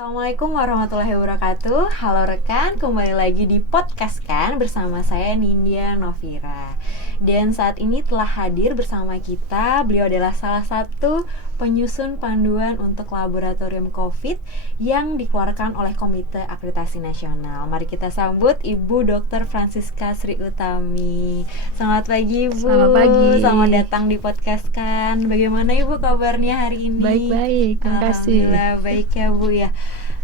Assalamualaikum warahmatullahi wabarakatuh. Halo rekan, kembali lagi di podcast kan bersama saya Nindya Novira. Dan saat ini telah hadir bersama kita, beliau adalah salah satu penyusun panduan untuk laboratorium COVID yang dikeluarkan oleh Komite Akreditasi Nasional. Mari kita sambut Ibu Dr. Francisca Sri Utami. Selamat pagi Ibu. Selamat pagi. Selamat datang di podcast kan. Bagaimana Ibu kabarnya hari ini? Baik-baik, terima kasih. Alhamdulillah baik ya Bu ya.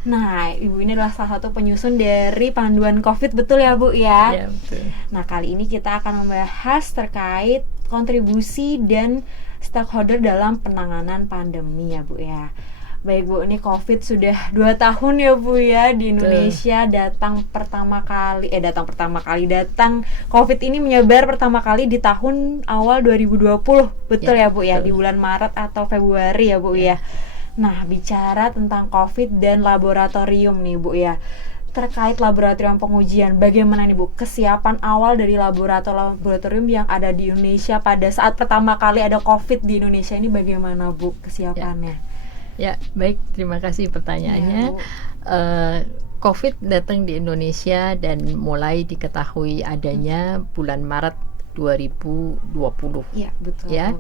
Nah, Ibu ini adalah salah satu penyusun dari panduan COVID, betul ya Bu ya? Ya, betul. Nah, kali ini kita akan membahas terkait kontribusi dan stakeholder dalam penanganan pandemi ya Bu ya. Baik Bu, ini COVID sudah 2 tahun ya Bu ya di Indonesia. Datang COVID ini menyebar pertama kali di tahun awal 2020. Betul ya Bu ya, betul. di bulan Maret atau Februari ya Bu ya. Nah, bicara tentang COVID dan laboratorium nih Bu ya. Terkait laboratorium pengujian, bagaimana nih Bu kesiapan awal dari laboratorium yang ada di Indonesia pada saat pertama kali ada COVID di Indonesia ini, bagaimana Bu kesiapannya? Ya, baik, terima kasih pertanyaannya. COVID datang di Indonesia dan mulai diketahui adanya bulan Maret 2020. Iya, betul. Ya,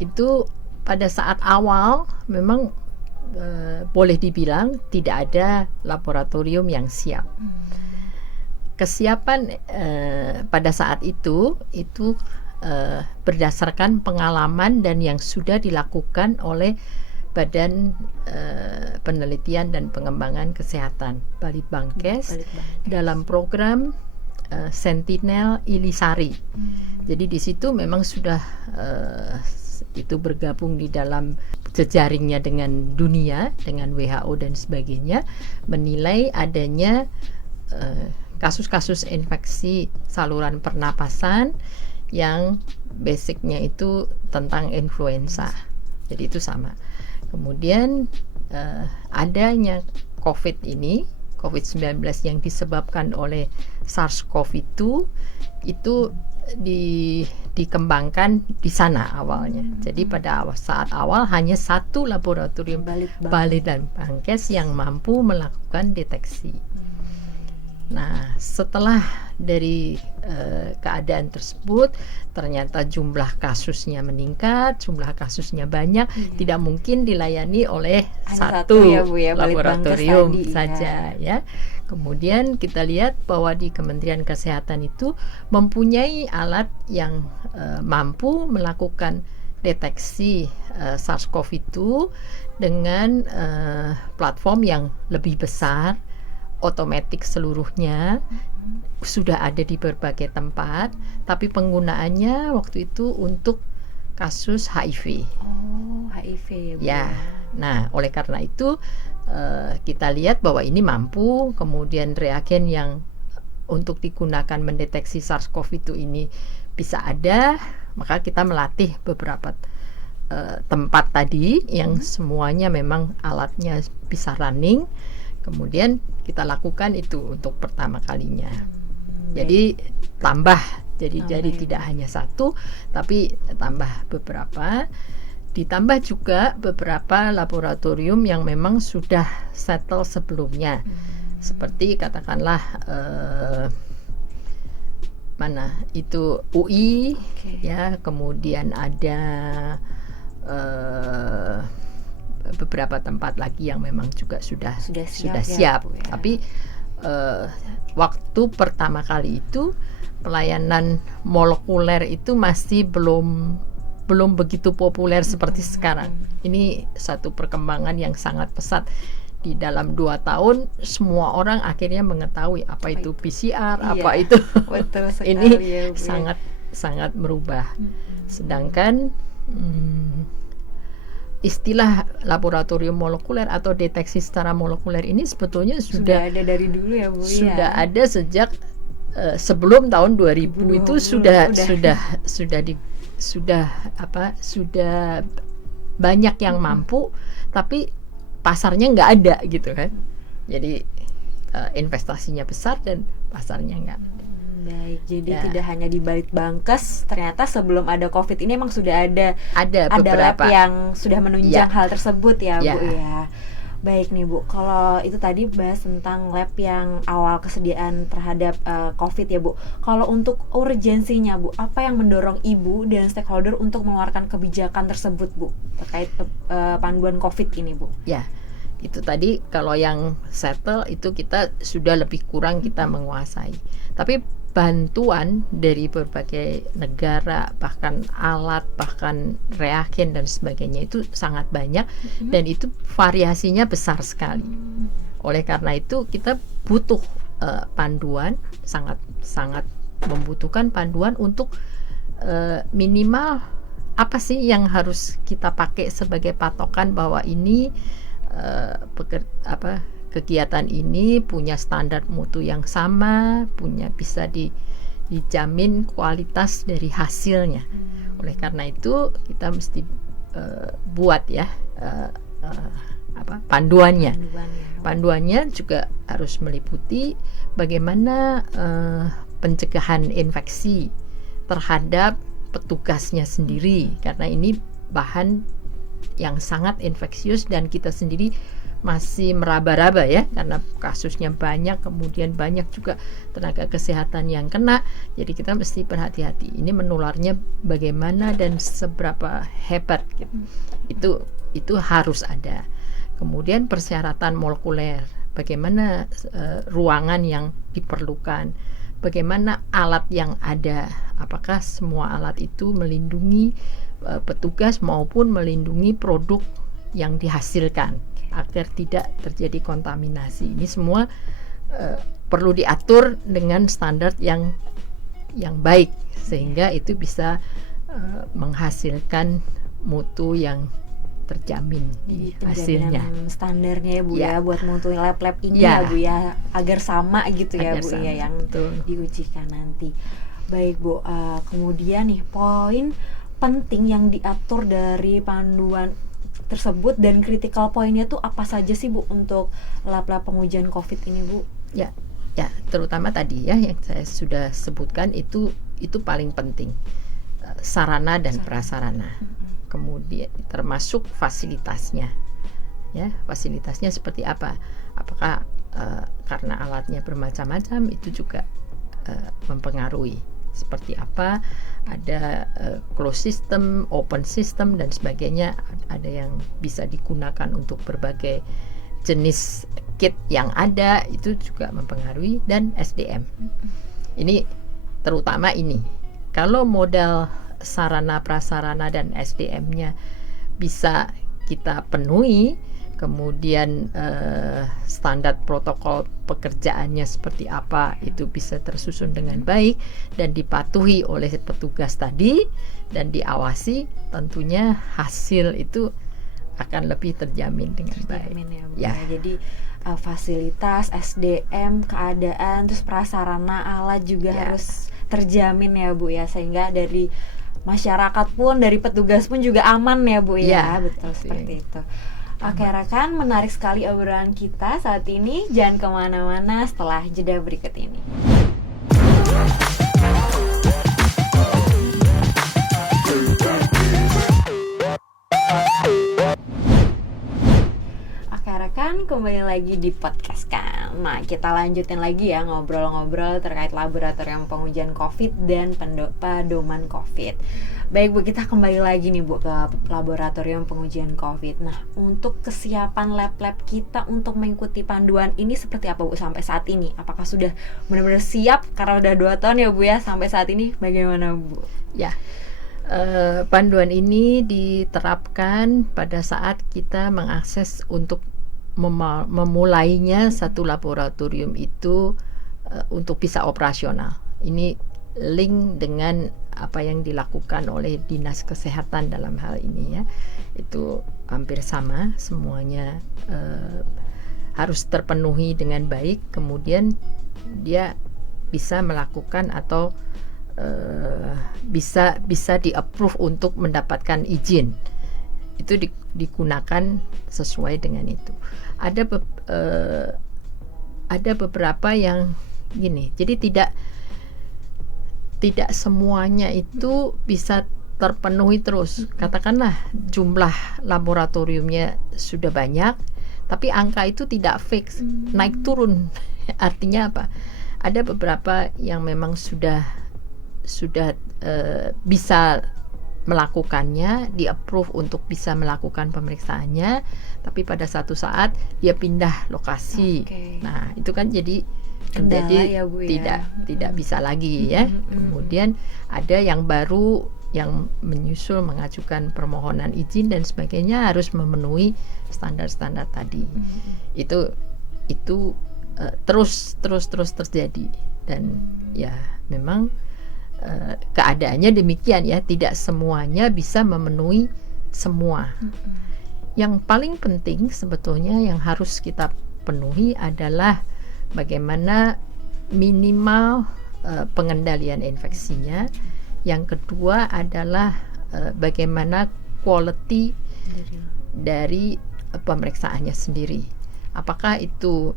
itu pada saat awal memang boleh dibilang tidak ada laboratorium yang siap. Kesiapan pada saat itu berdasarkan pengalaman dan yang sudah dilakukan oleh Badan Penelitian dan Pengembangan Kesehatan Balitbangkes dalam program Sentinel Ilisari. Jadi di situ memang sudah itu bergabung di dalam jejaringnya dengan dunia, dengan WHO dan sebagainya, menilai adanya kasus-kasus infeksi saluran pernapasan yang basicnya itu tentang influenza. Jadi itu sama. Kemudian adanya COVID-19 yang disebabkan oleh SARS-CoV-2 itu dikembangkan di sana awalnya. Jadi pada saat awal hanya satu laboratorium Balitbangkes yang mampu melakukan deteksi. Nah, setelah dari keadaan tersebut ternyata jumlah kasusnya meningkat, jumlah kasusnya banyak, tidak mungkin dilayani oleh satu ya, Bu, ya, laboratorium tadi, saja ya. Kemudian kita lihat bahwa di Kementerian Kesehatan itu mempunyai alat yang mampu melakukan deteksi SARS-CoV-2 dengan platform yang lebih besar, otomatis seluruhnya, sudah ada di berbagai tempat, tapi penggunaannya waktu itu untuk kasus HIV. Oh, HIV ya Bu. Ya, nah oleh karena itu kita lihat bahwa ini mampu, kemudian reagen yang untuk digunakan mendeteksi SARS-CoV-2 ini bisa ada, maka kita melatih beberapa tempat tadi yang semuanya memang alatnya bisa running. Kemudian kita lakukan itu untuk pertama kalinya. Jadi jadi tidak hanya satu, tapi tambah beberapa. Ditambah juga beberapa laboratorium yang memang sudah settle sebelumnya, seperti katakanlah UI, ya, kemudian ada beberapa tempat lagi yang memang juga sudah siap. Ya. Tapi waktu pertama kali itu pelayanan molekuler itu masih belum begitu populer seperti sekarang. Ini satu perkembangan yang sangat pesat. Di dalam 2 tahun semua orang akhirnya mengetahui apa itu PCR, apa itu. Betul sekali, ini ya, Bu. sangat merubah. Sedangkan istilah laboratorium molekuler atau deteksi secara molekuler ini sebetulnya sudah ada dari dulu ya Bu. Sudah ada sejak sebelum tahun 2000 itu sudah banyak yang mampu, tapi pasarnya nggak ada gitu kan. Jadi investasinya besar dan pasarnya nggak ada. Baik, jadi tidak hanya di Balitbangkes, ternyata sebelum ada COVID ini emang sudah ada beberapa lab yang sudah menunjang hal tersebut ya Bu ya. Baik nih Bu, kalau itu tadi bahas tentang lab yang awal kesediaan terhadap COVID ya Bu. Kalau untuk urgensinya Bu, apa yang mendorong Ibu dan stakeholder untuk mengeluarkan kebijakan tersebut Bu terkait panduan COVID ini Bu? Ya, itu tadi kalau yang settle itu kita sudah lebih kurang kita menguasai. Tapi bantuan dari berbagai negara, bahkan alat, bahkan reagen dan sebagainya itu sangat banyak dan itu variasinya besar sekali. Oleh karena itu kita butuh panduan, sangat membutuhkan panduan untuk minimal apa sih yang harus kita pakai sebagai patokan bahwa ini kegiatan ini punya standar mutu yang sama, bisa dijamin kualitas dari hasilnya. Oleh karena itu kita mesti buat ya panduannya. Panduannya juga harus meliputi bagaimana pencegahan infeksi terhadap petugasnya sendiri, karena ini bahan yang sangat infeksius dan kita sendiri masih meraba-raba ya, karena kasusnya banyak, kemudian banyak juga tenaga kesehatan yang kena. Jadi kita mesti berhati-hati. Ini menularnya bagaimana dan seberapa hebat gitu. Itu harus ada. Kemudian persyaratan molekuler, bagaimana ruangan yang diperlukan, bagaimana alat yang ada, apakah semua alat itu melindungi petugas maupun melindungi produk yang dihasilkan agar tidak terjadi kontaminasi. Ini semua perlu diatur dengan standar yang baik sehingga itu bisa menghasilkan mutu yang terjamin di hasilnya. Standarnya ya Bu ya buat mutu lab-lab ini ya Bu ya, agar sama gitu ya Bu ya yang diujikan nanti. Baik Bu, kemudian nih poin penting yang diatur dari panduan tersebut dan critical point-nya tuh apa saja sih Bu untuk lab-lab pengujian COVID ini Bu? Ya, terutama tadi ya yang saya sudah sebutkan itu paling penting, sarana dan prasarana. Kemudian termasuk fasilitasnya. Ya, fasilitasnya seperti apa? Apakah karena alatnya bermacam-macam itu juga mempengaruhi. Seperti apa, ada closed system, open system dan sebagainya, ada yang bisa digunakan untuk berbagai jenis kit yang ada, itu juga mempengaruhi, dan SDM. Ini terutama ini. Kalau modal sarana prasarana dan SDM-nya bisa kita penuhi, kemudian standar protokol pekerjaannya seperti apa itu bisa tersusun dengan baik dan dipatuhi oleh petugas tadi dan diawasi, tentunya hasil itu akan lebih terjamin dengan baik. Ya. Jadi fasilitas, SDM, keadaan, terus prasarana alat juga harus terjamin ya Bu ya, sehingga dari masyarakat pun, dari petugas pun juga aman ya Bu ya. Betul seperti itu. Oke rekan, menarik sekali obrolan kita saat ini. Jangan kemana-mana setelah jeda berikut ini. Oke rekan, kembali lagi di podcast kan. Nah kita lanjutin lagi ya ngobrol-ngobrol terkait laboratorium pengujian COVID dan pedoman COVID. Baik Bu, kita kembali lagi nih Bu ke laboratorium pengujian COVID. Nah, untuk kesiapan lab-lab kita untuk mengikuti panduan ini seperti apa Bu sampai saat ini? Apakah sudah benar-benar siap? Karena udah 2 tahun ya Bu ya sampai saat ini, bagaimana Bu? Ya, panduan ini diterapkan pada saat kita mengakses untuk memulainya satu laboratorium itu untuk bisa operasional. Ini link dengan apa yang dilakukan oleh Dinas Kesehatan dalam hal ini ya, itu hampir sama semuanya, harus terpenuhi dengan baik, kemudian dia bisa melakukan atau bisa di-approve untuk mendapatkan izin. Itu digunakan sesuai dengan itu. Ada beberapa yang gini, jadi tidak semuanya itu bisa terpenuhi terus. Katakanlah jumlah laboratoriumnya sudah banyak, Tapi angka itu tidak fix, naik turun. Artinya apa? Ada beberapa yang memang sudah bisa melakukannya, di-approve untuk bisa melakukan pemeriksaannya, tapi pada satu saat dia pindah lokasi. Nah, itu kan jadi Kendala ya, Bu, tidak bisa lagi ya. Kemudian ada yang baru yang menyusul mengajukan permohonan izin dan sebagainya harus memenuhi standar-standar tadi. Itu terus terjadi dan ya memang keadaannya demikian ya, tidak semuanya bisa memenuhi semua. Yang paling penting sebetulnya yang harus kita penuhi adalah bagaimana minimal pengendalian infeksinya. Yang kedua adalah bagaimana quality dari pemeriksaannya sendiri. Apakah itu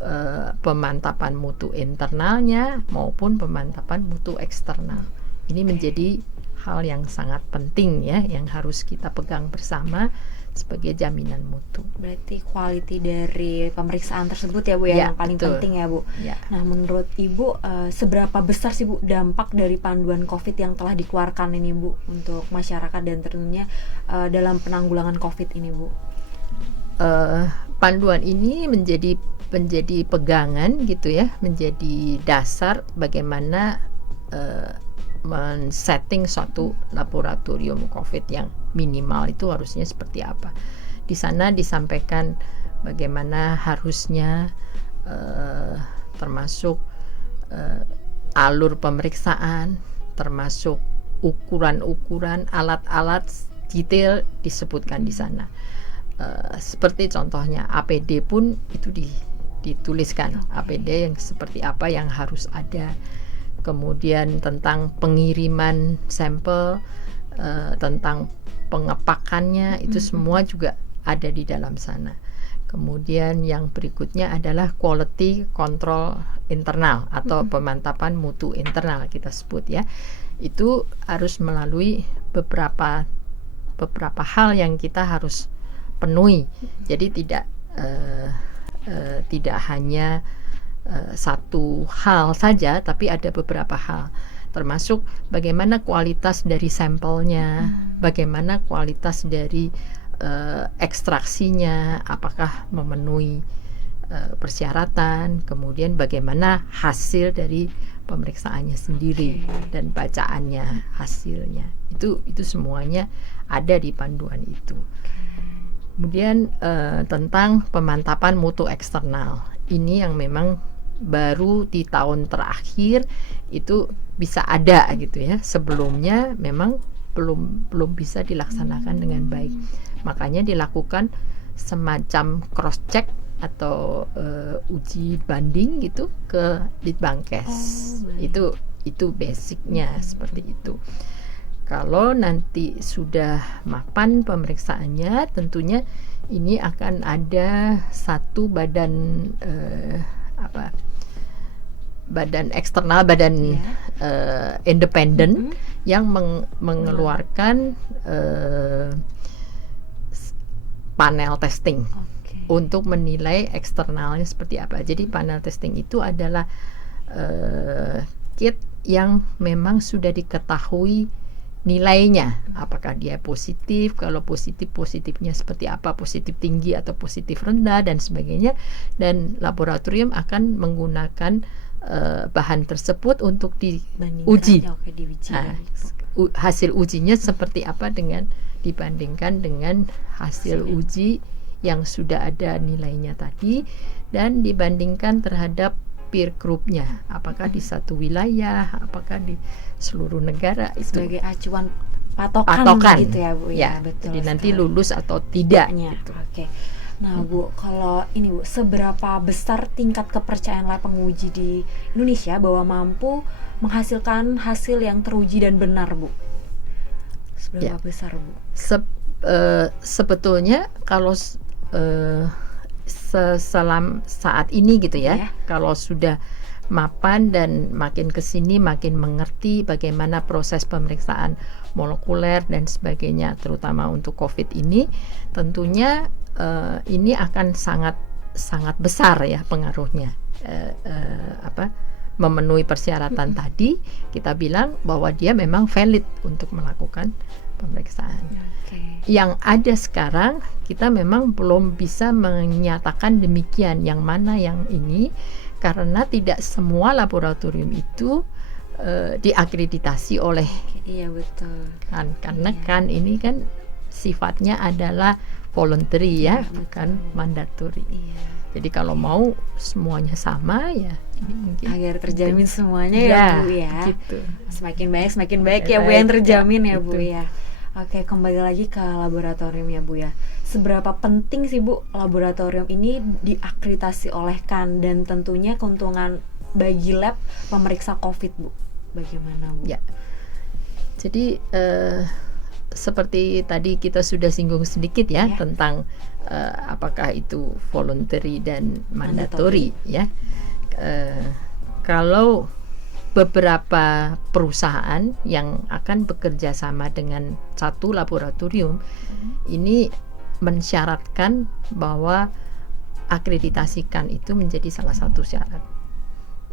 pemantapan mutu internalnya maupun pemantapan mutu eksternal. Ini menjadi hal yang sangat penting ya, yang harus kita pegang bersama sebagai jaminan mutu. Berarti quality dari pemeriksaan tersebut ya, Bu, ya, yang paling penting ya, Bu. Ya. Nah, menurut Ibu seberapa besar sih, Bu, dampak dari panduan COVID yang telah dikeluarkan ini, Bu, untuk masyarakat dan tentunya dalam penanggulangan COVID ini, Bu? Panduan ini menjadi pegangan gitu ya, menjadi dasar bagaimana men-setting suatu laboratorium COVID yang minimal itu harusnya seperti apa. Di sana disampaikan bagaimana harusnya termasuk alur pemeriksaan, termasuk ukuran-ukuran, alat-alat detail disebutkan di sana. Seperti contohnya APD pun itu dituliskan, APD yang seperti apa yang harus ada. Kemudian tentang pengiriman sampel, tentang pengepakannya, itu semua juga ada di dalam sana. Kemudian yang berikutnya adalah quality control internal atau pemantapan mutu internal kita sebut ya. Itu harus melalui beberapa hal yang kita harus penuhi. Jadi tidak hanya satu hal saja, tapi ada beberapa hal, termasuk bagaimana kualitas dari sampelnya, bagaimana kualitas dari ekstraksinya, apakah memenuhi persyaratan, kemudian bagaimana hasil dari pemeriksaannya sendiri dan bacaannya, hasilnya. Itu semuanya ada di panduan itu. Kemudian tentang pemantapan mutu eksternal, ini yang memang baru di tahun terakhir itu bisa ada gitu ya. Sebelumnya memang belum bisa dilaksanakan dengan baik. Makanya dilakukan semacam cross check atau uji banding gitu ke Litbangkes. Itu basicnya seperti itu. Kalau nanti sudah mapan pemeriksaannya, tentunya ini akan ada satu badan badan eksternal, badan independen yang mengeluarkan panel testing untuk menilai eksternalnya seperti apa. Jadi panel testing itu adalah kit yang memang sudah diketahui nilainya, apakah dia positif, kalau positifnya seperti apa, positif tinggi atau positif rendah dan sebagainya, dan laboratorium akan menggunakan bahan tersebut untuk diuji. Hasil ujinya seperti apa dibandingkan dengan hasil uji yang sudah ada nilainya tadi, dan dibandingkan terhadap peer group-nya, apakah di satu wilayah, apakah di seluruh negara, itu sebagai acuan patokan gitu ya, Bu ya. Betul. Jadi nanti lulus atau tidaknya gitu. Nah, Bu, kalau ini, Bu, seberapa besar tingkat kepercayaan lab penguji di Indonesia bahwa mampu menghasilkan hasil yang teruji dan benar, Bu? Seberapa besar, Bu? Sebetulnya kalau saat ini gitu ya, kalau sudah mapan dan makin kesini makin mengerti bagaimana proses pemeriksaan molekuler dan sebagainya, terutama untuk COVID ini, tentunya ini akan sangat sangat besar ya pengaruhnya. Memenuhi persyaratan tadi, kita bilang bahwa dia memang valid untuk melakukan pemeriksaan. Yang ada sekarang kita memang belum bisa menyatakan demikian yang mana yang ini, karena tidak semua laboratorium itu diakreditasi oleh betul. Karena kan ini kan sifatnya adalah voluntary ya, bukan mandatory. Jadi kalau mau semuanya sama ya mungkin agar terjamin semuanya ya Bu ya. Gitu. Semakin baik ya Bu yang terjamin ya Bu ya. Oke, kembali lagi ke laboratorium ya Bu ya. Seberapa penting sih Bu laboratorium ini diakreditasi oleh KAN, dan tentunya keuntungan bagi lab pemeriksa COVID Bu? Bagaimana Bu? Ya. Jadi seperti tadi kita sudah singgung sedikit ya tentang apakah itu voluntary dan mandatory ya. Kalau beberapa perusahaan yang akan bekerja sama dengan satu laboratorium ini mensyaratkan bahwa akreditasikan itu menjadi salah satu syarat.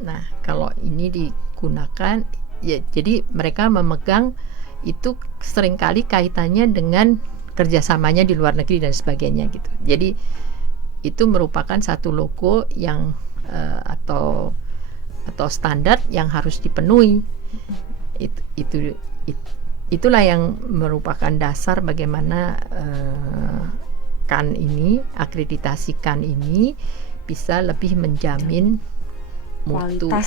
Nah, kalau ini digunakan ya, jadi mereka memegang itu seringkali kaitannya dengan kerjasamanya di luar negeri dan sebagainya gitu. Jadi itu merupakan satu logo yang atau standar yang harus dipenuhi. Itulah yang merupakan dasar bagaimana KAN ini, akreditasi KAN ini bisa lebih menjamin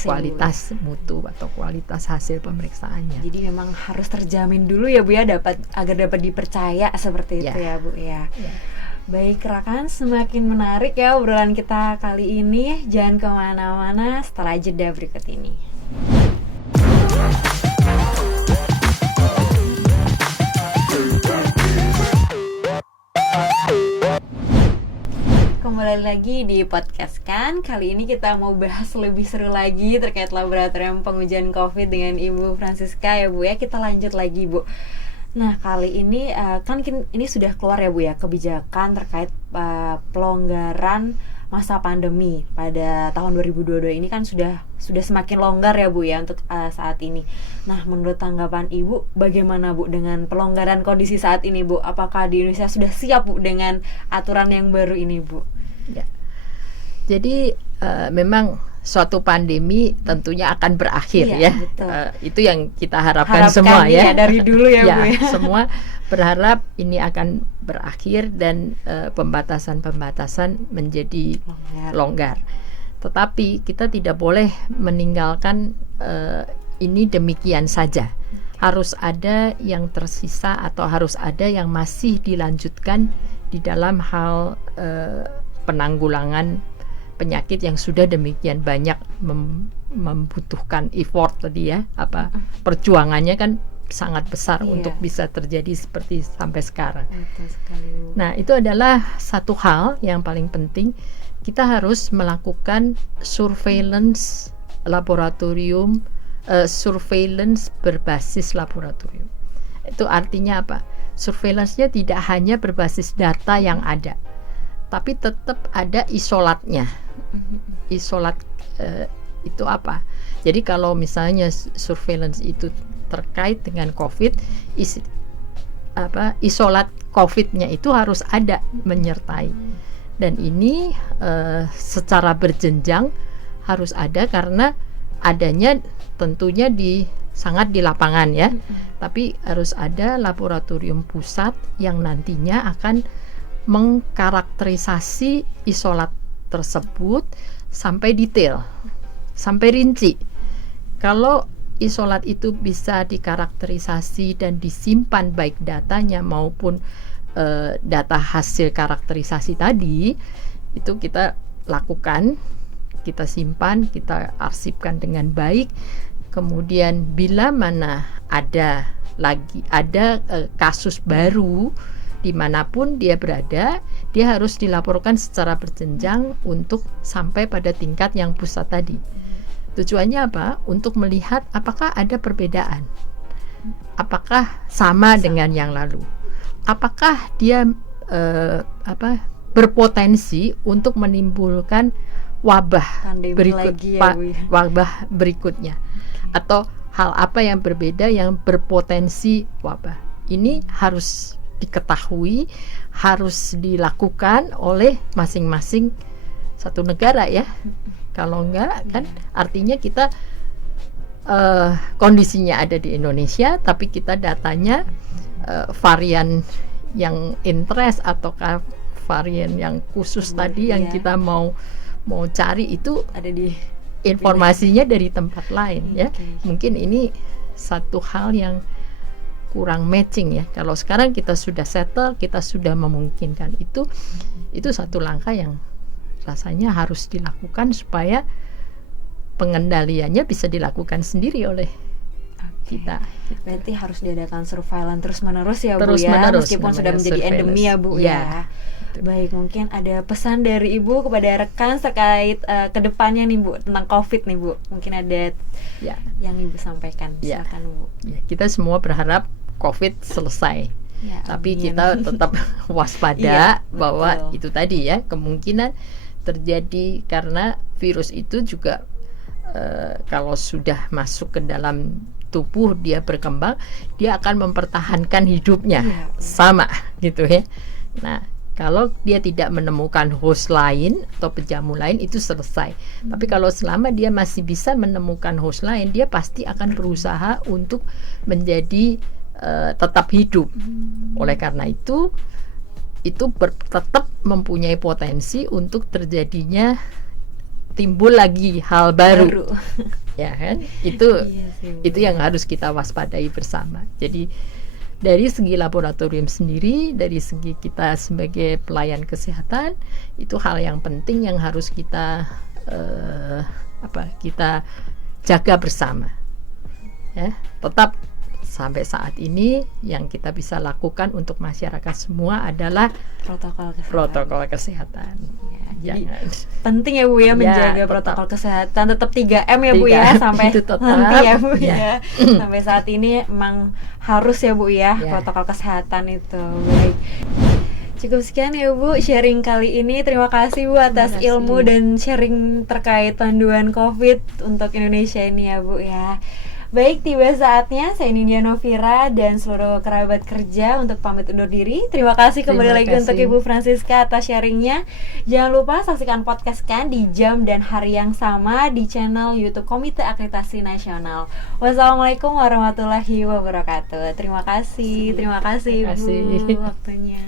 kualitas mutu atau kualitas hasil pemeriksaannya. Jadi memang harus terjamin dulu ya Bu ya, agar dapat dipercaya seperti itu ya Bu ya. Baik rekan, semakin menarik ya obrolan kita kali ini. Jangan kemana-mana setelah jeda berikut ini. Kembali lagi di podcast KAN. Kali ini kita mau bahas lebih seru lagi terkait laboratorium pengujian COVID dengan Ibu Francisca ya Bu ya. Kita lanjut lagi Bu. Nah kali ini kan ini sudah keluar ya Bu ya kebijakan terkait pelonggaran masa pandemi pada tahun 2022 ini kan sudah semakin longgar ya Bu ya untuk saat ini. Nah menurut tanggapan Ibu bagaimana Bu dengan pelonggaran kondisi saat ini Bu? Apakah di Indonesia sudah siap Bu dengan aturan yang baru ini Bu? Ya. Jadi memang suatu pandemi tentunya akan berakhir ya. Itu yang kita harapkan semua ya. Dari dulu ya Bu ya. Semua berharap ini akan berakhir dan pembatasan menjadi longgar. Tetapi kita tidak boleh meninggalkan ini demikian saja. Harus ada yang tersisa atau harus ada yang masih dilanjutkan di dalam hal penanggulangan penyakit yang sudah demikian banyak membutuhkan effort tadi ya, perjuangannya kan sangat besar untuk bisa terjadi seperti sampai sekarang. Nah, itu adalah satu hal yang paling penting. Kita harus melakukan surveillance laboratorium, surveillance berbasis laboratorium. Itu artinya apa? Surveillance-nya tidak hanya berbasis data yang ada, tapi tetap ada isolatnya. Isolat itu apa? Jadi kalau misalnya surveillance itu terkait dengan COVID, isolat COVID-nya itu harus ada menyertai. Dan ini secara berjenjang harus ada karena adanya tentunya sangat di lapangan ya. Tapi harus ada laboratorium pusat yang nantinya akan mengkarakterisasi isolat tersebut sampai detail, sampai rinci. Kalau isolat itu bisa dikarakterisasi dan disimpan baik datanya maupun data hasil karakterisasi tadi, itu kita lakukan, kita simpan, kita arsipkan dengan baik. Kemudian bila mana ada kasus baru dimanapun dia berada, dia harus dilaporkan secara berjenjang untuk sampai pada tingkat yang pusat tadi. Tujuannya apa? Untuk melihat apakah ada perbedaan, apakah sama dengan yang lalu, apakah dia berpotensi untuk menimbulkan wabah Pandemi lagi ya, Bu, ya. wabah berikutnya, atau hal apa yang berbeda yang berpotensi wabah. Ini harus diketahui, harus dilakukan oleh masing-masing satu negara ya. Kalau enggak kan artinya kita kondisinya ada di Indonesia, tapi kita datanya varian yang interest ataukah varian yang khusus tadi yang kita mau cari itu ada di informasinya dari tempat lain ya. Oke. Mungkin ini satu hal yang kurang matching ya. Kalau sekarang kita sudah settle, kita sudah memungkinkan itu satu langkah yang rasanya harus dilakukan supaya pengendaliannya bisa dilakukan sendiri oleh kita. Berarti harus diadakan surveillance terus-menerus ya, Bu, Terus ya, menerus, meskipun sudah namanya menjadi endemi ya, Bu, surveillance. ya. Betul. Baik, mungkin ada pesan dari Ibu kepada rekan terkait kedepannya nih, Bu, tentang COVID nih, Bu. Mungkin ada Ya. yang Ibu sampaikan. Ya. Silakan, Bu. Ya, kita semua berharap COVID selesai. Ya, Tapi amin. kita tetap waspada Iya, bahwa betul. itu tadi ya, kemungkinan terjadi karena virus itu juga kalau sudah masuk ke dalam tubuh, dia berkembang, dia akan mempertahankan hidupnya Iya. sama gitu ya. Nah, kalau dia tidak menemukan host lain atau penjamu lain, itu selesai. Tapi kalau selama dia masih bisa menemukan host lain, dia pasti akan berusaha untuk menjadi tetap hidup. Oleh karena itu tetap mempunyai potensi untuk terjadinya timbul lagi hal baru. Ya kan? Itu Iya sih, Bu. itu yang harus kita waspadai bersama. Jadi dari segi laboratorium sendiri, dari segi kita sebagai pelayan kesehatan, itu hal yang penting yang harus kita kita jaga bersama. Ya, tetap sampai saat ini yang kita bisa lakukan untuk masyarakat semua adalah protokol kesehatan. Jadi Jangan. penting ya, Bu, ya, menjaga tetap. protokol kesehatan, tetap 3M ya, Bu, ya, 3M sampai itu tetap. nanti ya, Bu, Ya. ya. Sampai saat ini emang harus ya, Bu, ya, Ya. protokol kesehatan itu. Baik. Cukup sekian ya, Bu, sharing kali ini. Terima kasih, Bu, atas Terima kasih. ilmu dan sharing terkait panduan COVID untuk Indonesia ini ya, Bu, ya. Baik, tiba saatnya saya Nindya Novira dan seluruh kerabat kerja untuk pamit undur diri. Terima kasih kembali Terima lagi kasih. untuk Ibu Francisca atas sharingnya. Jangan lupa saksikan podcast kan di jam dan hari yang sama di channel YouTube Komite Akreditasi Nasional. Wassalamualaikum warahmatullahi wabarakatuh. Terima kasih Terima Ibu kasih. waktunya.